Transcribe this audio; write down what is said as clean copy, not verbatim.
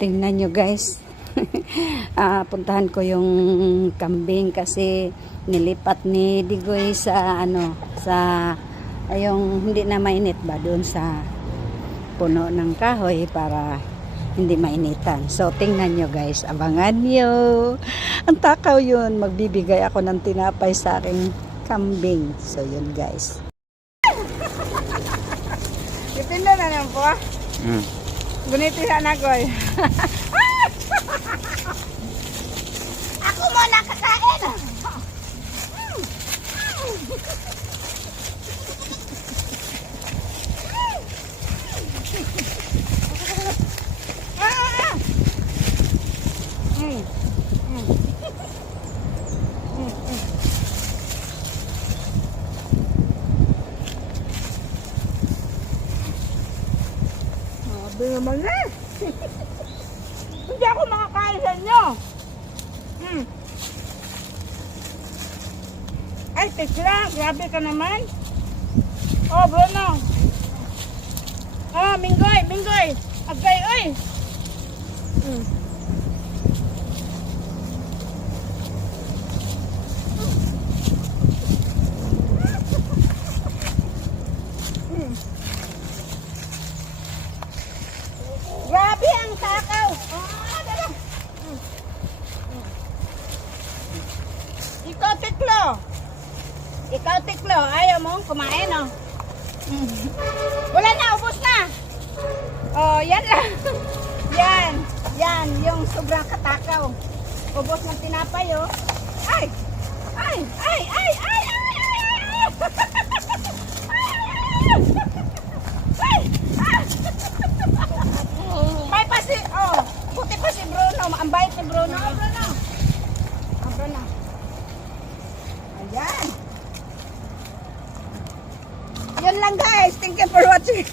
Tingnan nyo guys. Puntahan ko yung kambing kasi nilipat ni Digoy sa yung hindi na mainit ba doon sa puno ng kahoy para hindi mainitan. So tingnan nyo guys, abangan nyo. Ang takaw yun, magbibigay ako ng tinapay sa aking kambing. So yun guys. Ipinda na lang po. Guniti sa nagoy. Ako muna kakain. Sabi naman na. Hindi ako makakain sa inyo. Ay, tekla. Grabe ka naman. Oh, Bruno. Oh, Minggoy, Minggoy. Agay, oy. Grabe ang takaw. Ikaw, Tiklo. Ikaw, Tiklo. Ayaw mong kumain, oh. Wala na, ubos na. Oh, yan lang. Yan. Yan, yung sobrang katakaw. Ubos ng tinapay, oh. Ay! Ay! Ay! Ay! Ay! Ay! May pa si, oh, puti pa si Bruno. Ang bait ni Bruno. Oh, Bruno. Oh, Bruno. Ayan. Yun lang guys. Thank you for watching.